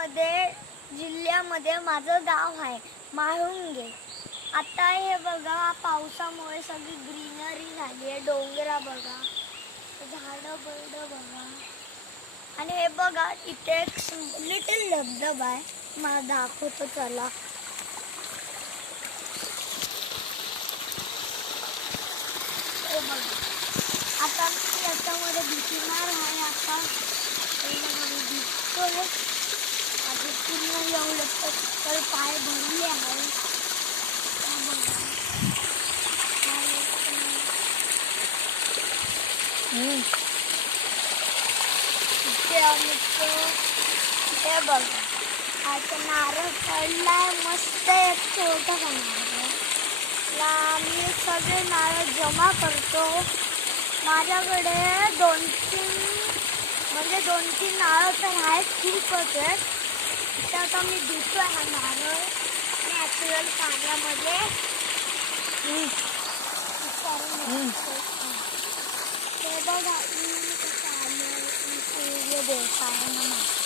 जिल्ह्यामध्ये माझं गाव आहे म्हाळुंगे. आता हे बघा पावसामुळे सगळी ग्रीनरी झाली आहे. डोंगरा बघा, झाडं बघा आणि हे बघा इथे एक लिटिल धबधबा आहे. मला दाखवतो चला. हे बघा आता मी याच्यामध्ये भिजणार आहे. आता दिसतोय माझे पूर्ण एवढं तर पाय भरले आहे. हे बघा आता नारळ पडलाय मस्त एक छोटा नारळ. मी सगळे नारळ जमा करतो. माझ्याकडे 2-3 नारळ तर आहेत, खूपच आहेत. आता मी धुतोय हा नारळ नॅचरल पाण्यामध्ये. ते बघा कसं आलं.